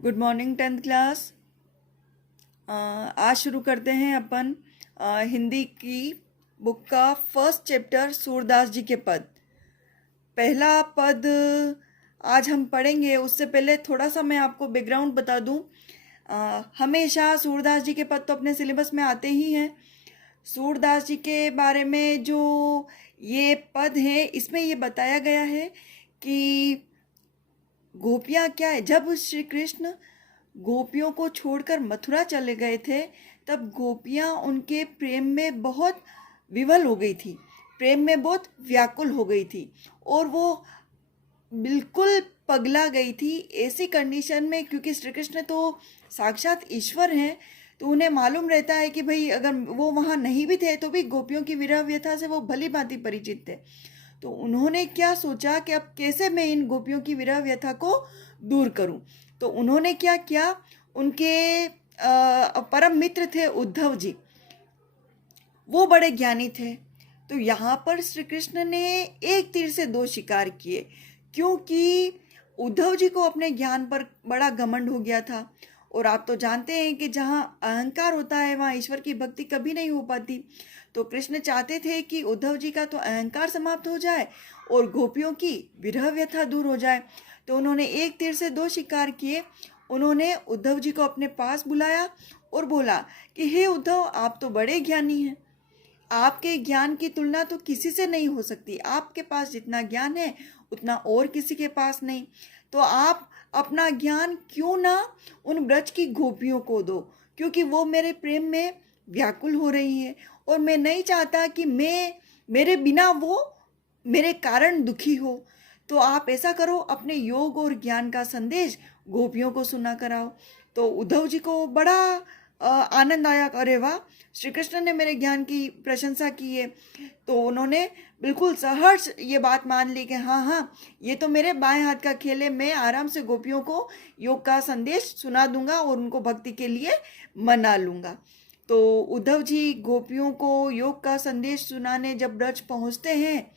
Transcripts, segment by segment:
Good morning 10th class. आज शुरू करते हैं अपन हिंदी की बुक का फर्स्ट चैप्टर सूरदास जी के पद। पहला पद आज हम पढ़ेंगे। उससे पहले थोड़ा सा मैं आपको बैकग्राउंड बता दूं। हमेशा सूरदास जी के पद तो अपने सिलेबस में आते ही हैं। सूरदास जी के बारे में जो ये पद है इसमें ये बताया गया है कि गोपियाँ क्या है। जब श्री कृष्ण गोपियों को छोड़कर मथुरा चले गए थे तब गोपियाँ उनके प्रेम में बहुत विवल हो गई थी, प्रेम में बहुत व्याकुल हो गई थी और वो बिल्कुल पगला गई थी। ऐसी कंडीशन में, क्योंकि श्री कृष्ण तो साक्षात ईश्वर हैं, तो उन्हें मालूम रहता है कि भाई अगर वो वहाँ नहीं भी थे तो भी गोपियों की विरह व्यथा से वो भली भांति परिचित थे। तो उन्होंने क्या सोचा कि अब कैसे मैं इन गोपियों की विरह व्यथा को दूर करूं। तो उन्होंने क्या किया, उनके परम मित्र थे उद्धव जी, वो बड़े ज्ञानी थे। तो यहाँ पर श्री कृष्ण ने एक तीर से दो शिकार किए, क्योंकि उद्धव जी को अपने ज्ञान पर बड़ा घमंड हो गया था। और आप तो जानते हैं कि जहाँ अहंकार होता है वहाँ ईश्वर की भक्ति कभी नहीं हो पाती। तो कृष्ण चाहते थे कि उद्धव जी का तो अहंकार समाप्त हो जाए और गोपियों की विरह व्यथा दूर हो जाए। तो उन्होंने एक तीर से दो शिकार किए। उन्होंने उद्धव जी को अपने पास बुलाया और बोला कि हे उद्धव, आप तो बड़े ज्ञानी हैं, आपके ज्ञान की तुलना तो किसी से नहीं हो सकती। आपके पास जितना ज्ञान है उतना और किसी के पास नहीं। तो आप अपना ज्ञान क्यों ना उन ब्रज की गोपियों को दो, क्योंकि वो मेरे प्रेम में व्याकुल हो रही है और मैं नहीं चाहता कि मेरे बिना वो मेरे कारण दुखी हो। तो आप ऐसा करो, अपने योग और ज्ञान का संदेश गोपियों को सुना कराओ। तो उद्धव जी को बड़ा आनंद आया, अरे वाह, श्री कृष्ण ने मेरे ज्ञान की प्रशंसा की है। तो उन्होंने बिल्कुल सहर्ष ये बात मान ली कि हाँ हाँ, ये तो मेरे बाएं हाथ का खेल है, मैं आराम से गोपियों को योग का संदेश सुना दूंगा और उनको भक्ति के लिए मना लूंगा। तो उद्धव जी गोपियों को योग का संदेश सुनाने जब ब्रज पहुंचते हैं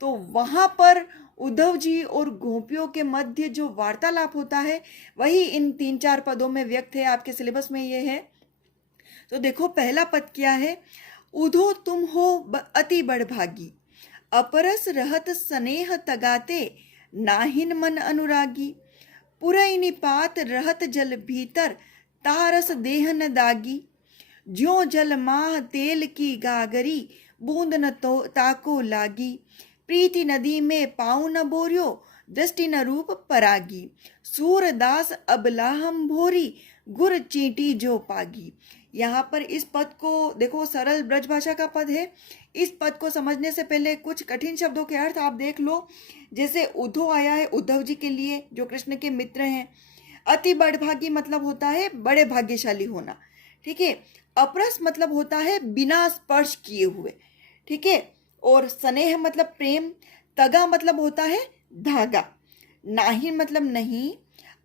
तो वहां पर उद्धव जी और गोपियों के मध्य जो वार्तालाप होता है वही इन 3-4 पदों में व्यक्त है। आपके सिलेबस में ये है। तो देखो पहला पद क्या है। उधो तुम हो अति बड़भागी, अपरस रहत स्नेह तगाते, नाहिन मन अनुरागी। पुरई निपात रहत जल भीतर, तारस देह न दागी। ज्यों जल माह तेल की गागरी, बूंद न तो ताको लागी। प्रीति नदी में पाँव न बोरियो, दृष्टि न रूप परागी। सूरदास अबलाहम भोरी, गुर चींटी जो पागी। यहाँ पर इस पद को देखो, सरल ब्रज भाषा का पद है। इस पद को समझने से पहले कुछ कठिन शब्दों के अर्थ आप देख लो। जैसे उद्धव आया है उद्धव जी के लिए जो कृष्ण के मित्र हैं। अति बड़भागी मतलब होता है बड़े भाग्यशाली होना, ठीक है। अपरस मतलब होता है बिना स्पर्श किए हुए, ठीक है। और स्नेह मतलब प्रेम। तगा मतलब होता है धागा। नाहिन मतलब नहीं।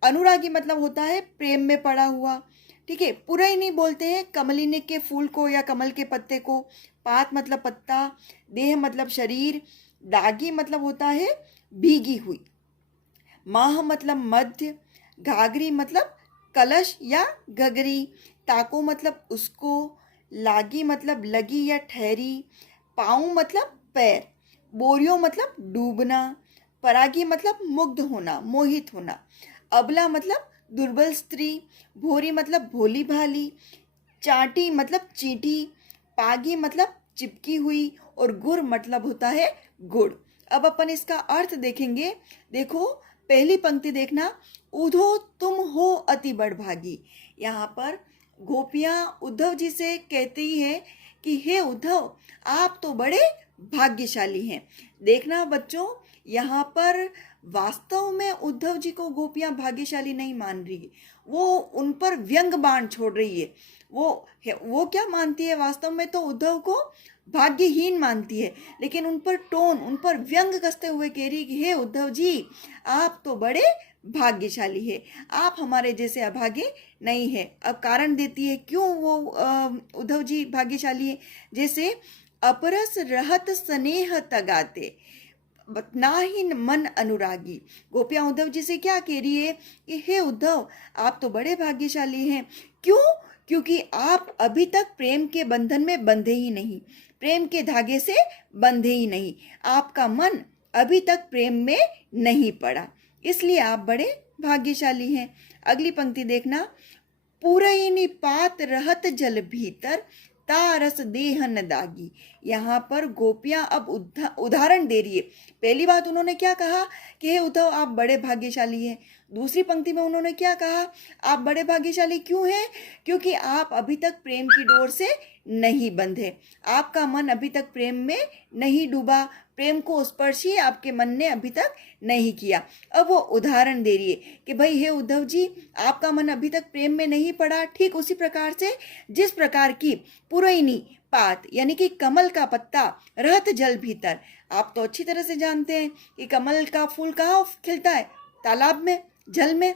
अनुरागी मतलब होता है प्रेम में पड़ा हुआ, ठीक है। पुरई नहीं बोलते हैं कमलिनी के फूल को या कमल के पत्ते को। पात मतलब पत्ता। देह मतलब शरीर। दागी मतलब होता है भीगी हुई। माह मतलब मध्य। घाघरी मतलब कलश या घगरी। ताको मतलब उसको। लागी मतलब लगी या ठहरी। पाँव मतलब पैर। बोरियो मतलब डूबना। परागी मतलब मुग्ध होना, मोहित होना। अबला मतलब दुर्बल स्त्री। भोरी मतलब भोली भाली। चाटी मतलब चींटी। पागी मतलब चिपकी हुई। और गुर मतलब होता है गुड़। अब अपन इसका अर्थ देखेंगे। देखो पहली पंक्ति देखना, उधो तुम हो अति बड़भागी। यहाँ पर गोपियाँ उद्धव जी से कहती हैं कि हे उद्धव, आप तो बड़े भाग्यशाली हैं। देखना बच्चों, यहाँ पर वास्तव में उद्धव जी को गोपियाँ भाग्यशाली नहीं मान रही, वो उन पर व्यंग बाण छोड़ रही है। वो क्या मानती है, वास्तव में तो उद्धव को भाग्यहीन मानती है, लेकिन उन पर उन पर व्यंग कसते हुए कह रही कि हे उद्धव जी, आप तो बड़े भाग्यशाली है, आप हमारे जैसे अभागे नहीं है। अब कारण देती है क्यों वो उद्धव जी भाग्यशाली है। जैसे अपरस रहत स्नेह तगाते, ना ही मन अनुरागी। गोपियां उद्धव जी से क्या कह रही है कि हे उद्धव, आप तो बड़े भाग्यशाली हैं। क्यों? क्योंकि आप अभी तक प्रेम के बंधन में बंधे ही नहीं, प्रेम के धागे से बंधे ही नहीं, आपका मन अभी तक प्रेम में नहीं पड़ा, इसलिए आप बड़े भाग्यशाली हैं। अगली पंक्ति देखना, पूरईनी पात रहत जल भीतर, तारस देहन दागी। यहाँ पर गोपियां अब उदाहरण दे रही है। पहली बात उन्होंने क्या कहा कि हे उद्धव, आप बड़े भाग्यशाली हैं। दूसरी पंक्ति में उन्होंने क्या कहा, आप बड़े भाग्यशाली क्यों हैं? क्योंकि आप अभी तक प्रेम की डोर से नहीं बंधे, आपका मन अभी तक प्रेम में नहीं डूबा, प्रेम को स्पर्श ही आपके मन ने अभी तक नहीं किया। अब वो उदाहरण दे रही है कि भाई हे उद्धव जी, आपका मन अभी तक प्रेम में नहीं पड़ा, ठीक उसी प्रकार से जिस प्रकार की पुरैनी पात यानी कि कमल का पत्ता रहत जल भीतर। आप तो अच्छी तरह से जानते हैं कि कमल का फूल कहाँ खिलता है? तालाब में, जल में।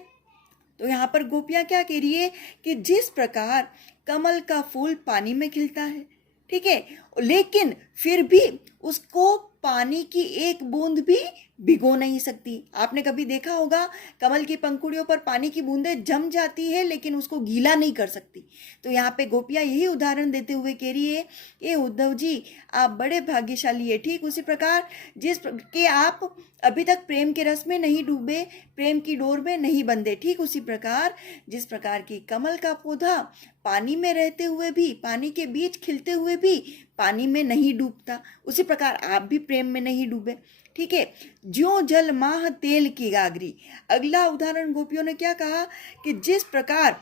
तो यहाँ पर गोपियां क्या कह रही है कि जिस प्रकार कमल का फूल पानी में खिलता है, ठीक है, लेकिन फिर भी उसको पानी की एक बूंद भी भिगो नहीं सकती। आपने कभी देखा होगा कमल की पंखुड़ियों पर पानी की बूंदें जम जाती है लेकिन उसको गीला नहीं कर सकती। तो यहाँ पे गोपियाँ यही उदाहरण देते हुए कह रही है कि उद्धव जी, आप बड़े भाग्यशाली है। ठीक उसी प्रकार जिस के आप अभी तक प्रेम के रस में नहीं डूबे, प्रेम की डोर में नहीं बंधे, ठीक उसी प्रकार जिस प्रकार की कमल का पौधा पानी में रहते हुए भी, पानी के बीच खिलते हुए भी पानी में नहीं डूबता, उसी प्रकार आप भी प्रेम में नहीं डूबे। ठीक है, ज्यों जल माह तेल की गागरी। अगला उदाहरण गोपियों ने क्या कहा कि जिस प्रकार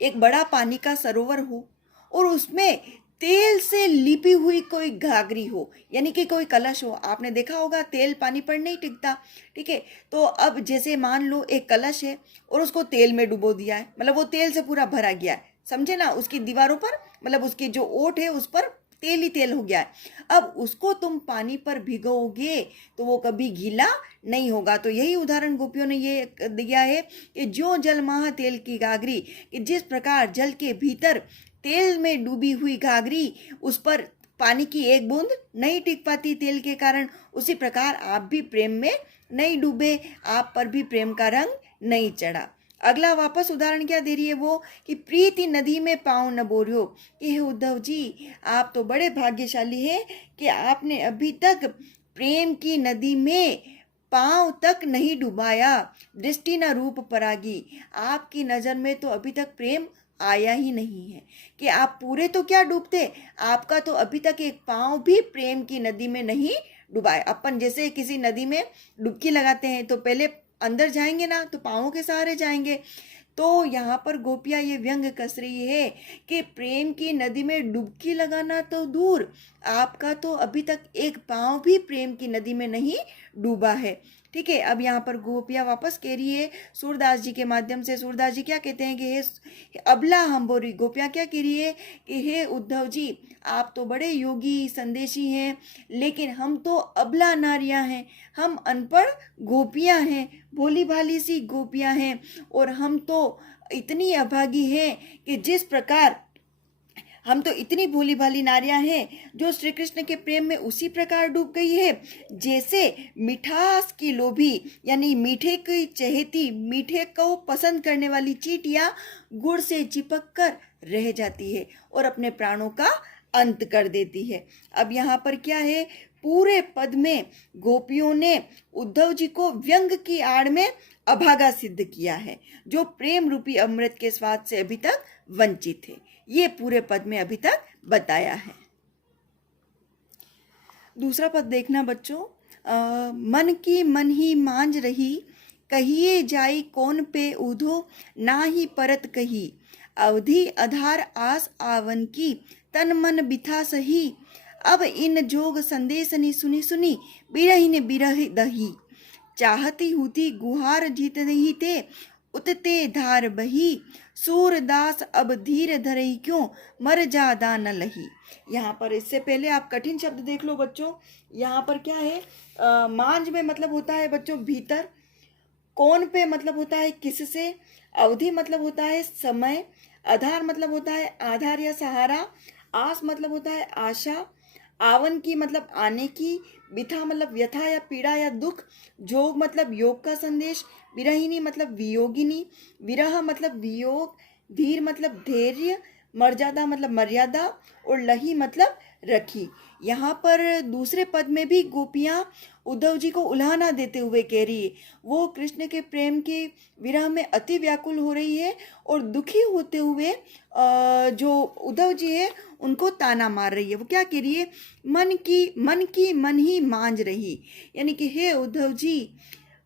एक बड़ा पानी का सरोवर हो और उसमें तेल से लिपी हुई कोई घाघरी हो, यानी कि कोई कलश हो। आपने देखा होगा तेल पानी पर नहीं टिकता, ठीक है। तो अब जैसे मान लो एक कलश है और उसको तेल में डुबो दिया है, मतलब वो तेल से पूरा भरा गया है, समझे ना। उसकी दीवारों पर, मतलब उसकी जो ओट है उस पर तेल ही तेल हो गया है। अब उसको तुम पानी पर भिगोगे तो वो कभी गीला नहीं होगा। तो यही उदाहरण गोपियों ने ये दिया है कि जो जल माह तेल की गागरी, कि जिस प्रकार जल के भीतर तेल में डूबी हुई घाघरी, उस पर पानी की एक बूंद नहीं टिक पाती तेल के कारण, उसी प्रकार आप भी प्रेम में नहीं डूबे, आप पर भी प्रेम का रंग नहीं चढ़ा। अगला वापस उदाहरण क्या दे रही है वो कि प्रीति नदी में पाँव न बोरियो, कि हे उद्धव जी, आप तो बड़े भाग्यशाली हैं कि आपने अभी तक प्रेम की नदी में पाँव तक नहीं डुबाया। दृष्टि न रूप परागी, आपकी नज़र में तो अभी तक प्रेम आया ही नहीं है। कि आप पूरे तो क्या डूबते, आपका तो अभी तक एक पाँव भी प्रेम की नदी में नहीं डुबा है। अपन जैसे किसी नदी में डुबकी लगाते हैं तो पहले अंदर जाएंगे ना, तो पाँवों के सहारे जाएंगे। तो यहाँ पर गोपियाँ ये व्यंग कस रही है कि प्रेम की नदी में डुबकी लगाना तो दूर, आपका तो अभी तक एक पाँव भी प्रेम की नदी में नहीं डूबा है। ठीक है, अब यहाँ पर गोपियाँ वापस कह रही है सूरदास जी के माध्यम से। सूरदास जी क्या कहते हैं कि हे अबला हम्बोरी, गोपियाँ क्या कह रही है कि हे उद्धव जी, आप तो बड़े योगी संदेशी हैं, लेकिन हम तो अबला नारियां हैं, हम अनपढ़ गोपियाँ हैं, भोली भाली सी गोपियाँ हैं, और हम तो इतनी अभागी हैं कि जिस प्रकार हम तो इतनी भोली भाली नारियां हैं जो श्री कृष्ण के प्रेम में उसी प्रकार डूब गई है जैसे मिठास की लोभी, यानी मीठे की चहेती, मीठे को पसंद करने वाली चींटियां गुड़ से चिपक कर रह जाती है और अपने प्राणों का अंत कर देती है। अब यहाँ पर क्या है, पूरे पद में गोपियों ने उद्धव जी को व्यंग की आड़ में अभागा सिद्ध किया है, जो प्रेम रूपी अमृत के स्वाद से अभी तक वंचित थे। ये पूरे पद में अभी तक बताया है। दूसरा पद देखना बच्चों, मन की मन ही मांझ रही, कहिए जाई कौन पे ऊधो, ना ही परत कही, अवधि आधार आस आवन की, तन मन बिथा सही, अब इन जोग संदेशनी सुनी सुनी, बिरहिन बिरह दही, चाहती हुती गुहार जीत रही ते, उतते धार बही, सूरदास अब धीर धरई क्यों, मर जादा न लही। यहाँ पर इससे पहले आप कठिन शब्द देख लो बच्चों। यहाँ पर क्या है, मांझ में मतलब होता है बच्चों भीतर, कौन पे मतलब होता है किससे, अवधि मतलब होता है समय, आधार मतलब होता है आधार या सहारा, आस मतलब होता है आशा, आवन की मतलब आने की, बिथा मतलब व्यथा या पीड़ा या दुख, जोग मतलब योग का संदेश, विरहिणी मतलब वियोगिनी, विरह मतलब वियोग, धीर मतलब धैर्य, मर्यादा मतलब मर्यादा, और लही मतलब रखी। यहाँ पर दूसरे पद में भी गोपियाँ उद्धव जी को उल्हाना देते हुए कह रही है, वो कृष्ण के प्रेम के विरह में अति व्याकुल हो रही है और दुखी होते हुए जो उद्धव जी है उनको ताना मार रही है। वो क्या कह रही है, मन की मन ही मांझ रही, यानी कि हे उद्धव जी,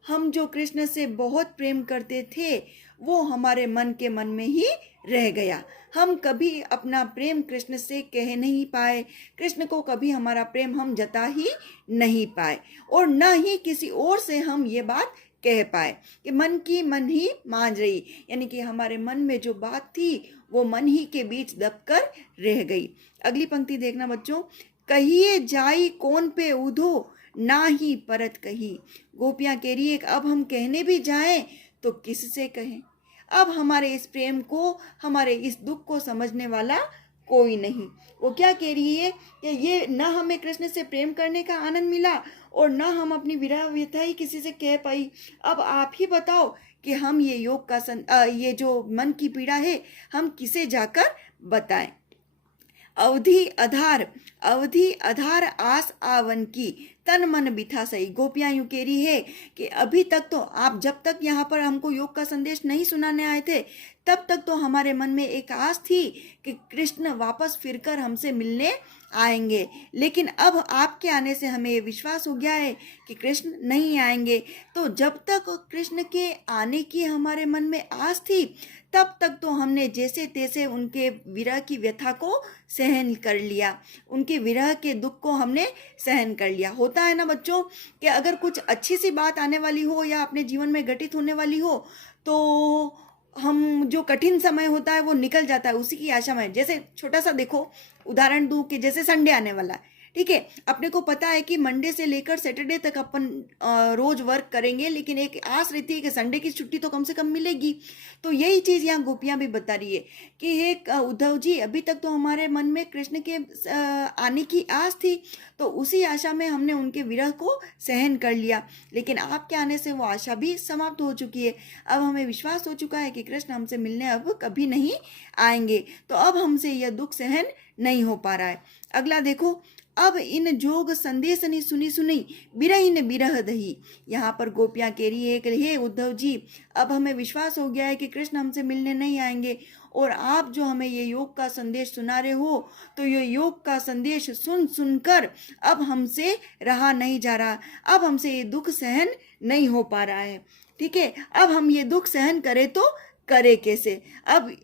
हम जो कृष्ण से बहुत प्रेम करते थे वो हमारे मन के मन में ही रह गया। हम कभी अपना प्रेम कृष्ण से कह नहीं पाए, कृष्ण को कभी हमारा प्रेम हम जता ही नहीं पाए, और न ही किसी और से हम ये बात कह पाए कि मन की मन ही मांझ रही, यानी कि हमारे मन में जो बात थी वो मन ही के बीच दबकर रह गई। अगली पंक्ति देखना बच्चों, कहिए जाई कौन पे उधो, ना ही परत कही। गोपियां कह रही है कि अब हम कहने भी जाएं तो किससे कहें, अब हमारे इस प्रेम को, हमारे इस दुख को समझने वाला कोई नहीं। वो क्या कह रही है कि ये न हमें कृष्ण से प्रेम करने का आनंद मिला और न हम अपनी विरह व्यथा ही किसी से कह पाई। अब आप ही बताओ कि हम ये योग का ये जो मन की पीड़ा है हम किसे जाकर बताएं। अवधि आधार आस आवन की, तन मन बिथा सही। गोपियां यूं कह रही है कि अभी तक तो आप, जब तक यहाँ पर हमको योग का संदेश नहीं सुनाने आए थे, तब तक तो हमारे मन में एक आस थी कि कृष्ण वापस फिरकर हमसे मिलने आएंगे, लेकिन अब आपके आने से हमें ये विश्वास हो गया है कि कृष्ण नहीं आएंगे। तो जब तक कृष्ण के आने की हमारे मन में आस थी, तब तक तो हमने जैसे तैसे उनके विरह की व्यथा को सहन कर लिया, उनके विरह के दुख को हमने सहन कर लिया। होता है ना बच्चों कि अगर कुछ अच्छी सी बात आने वाली हो या अपने जीवन में घटित होने वाली हो, तो हम, जो कठिन समय होता है वो निकल जाता है उसी की आशा में। जैसे छोटा सा देखो उदाहरण दूं कि जैसे संडे आने वाला है, ठीक है, अपने को पता है कि मंडे से लेकर सैटरडे तक अपन रोज वर्क करेंगे, लेकिन एक आस रहती है कि संडे की छुट्टी तो कम से कम मिलेगी। तो यही चीज़ यहाँ गोपियाँ भी बता रही है कि हे उद्धव जी, अभी तक तो हमारे मन में कृष्ण के आने की आस थी, तो उसी आशा में हमने उनके विरह को सहन कर लिया, लेकिन आपके आने से वो आशा भी समाप्त हो चुकी है। अब हमें विश्वास हो चुका है कि कृष्ण हमसे मिलने अब कभी नहीं आएंगे, तो अब हमसे यह दुख सहन नहीं हो पा रहा है। अगला देखो, अब इन जोग संदेश नहीं सुनी सुनी, बिरहिन बिरह दही। यहाँ पर गोपियाँ कह रही है कि हे उद्धव जी, अब हमें विश्वास हो गया है कि कृष्ण हमसे मिलने नहीं आएंगे, और आप जो हमें ये योग का संदेश सुना रहे हो, तो ये योग का संदेश सुन सुनकर अब हमसे रहा नहीं जा रहा, अब हमसे ये दुख सहन नहीं हो पा रहा है। ठीक है, अब हम ये दुख सहन करें तो करें कैसे। अब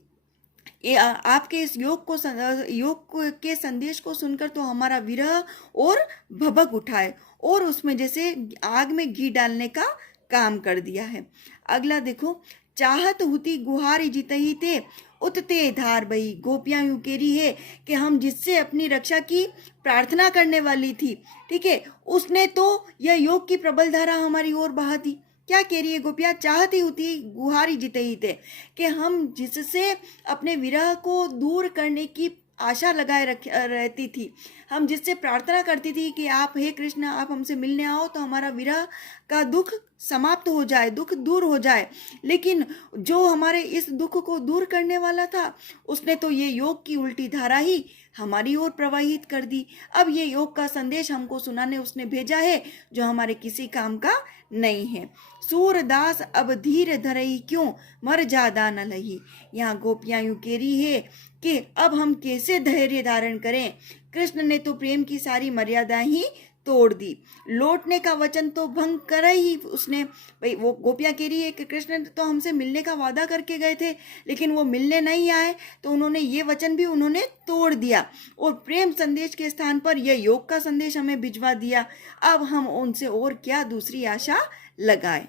ये आपके इस योग के संदेश को सुनकर तो हमारा विरह और भभक उठा है, और उसमें जैसे आग में घी डालने का काम कर दिया है। अगला देखो, चाहत हुती गुहारी जितही थे, उतते धार बही। गोपियां यूं कह रही है कि हम जिससे अपनी रक्षा की प्रार्थना करने वाली थी, ठीक है, उसने तो यह योग की प्रबल धारा हमारी ओर बहा दी। क्या कह रही है गोपियाँ, चाहती होती गुहारी जीते ही थे, कि हम जिससे अपने विरह को दूर करने की आशा लगाए रहती थी, हम जिससे प्रार्थना करती थी कि आप, हे कृष्ण, आप हमसे मिलने आओ तो हमारा विरह का दुख समाप्त हो जाए, दुख दूर हो जाए, लेकिन जो हमारे इस दुख को दूर करने वाला था, उसने तो ये योग की उल्टी धारा ही हमारी ओर प्रवाहित कर दी। अब ये योग का संदेश हमको सुनाने उसने भेजा है, जो हमारे किसी काम का नहीं है। सूरदास अब धीर धरई क्यों, मर जादा न लही। यहाँ गोपियां यूं कह रही है कि अब हम कैसे धैर्य धारण करें, कृष्ण ने तो प्रेम की सारी मर्यादा ही तोड़ दी, लौटने का वचन तो भंग कर ही उसने। भाई वो गोपियां कह रही है कि कृष्ण तो हमसे मिलने का वादा करके गए थे, लेकिन वो मिलने नहीं आए, तो उन्होंने ये वचन भी उन्होंने तोड़ दिया, और प्रेम संदेश के स्थान पर यह योग का संदेश हमें भिजवा दिया। अब हम उनसे और क्या दूसरी आशा लगाएं।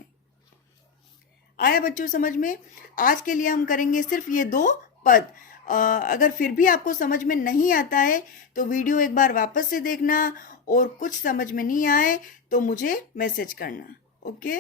आया बच्चों समझ में? आज के लिए हम करेंगे सिर्फ ये 2 पद। अगर फिर भी आपको समझ में नहीं आता है तो वीडियो एक बार वापस से देखना, और कुछ समझ में नहीं आए तो मुझे मैसेज करना। ओके।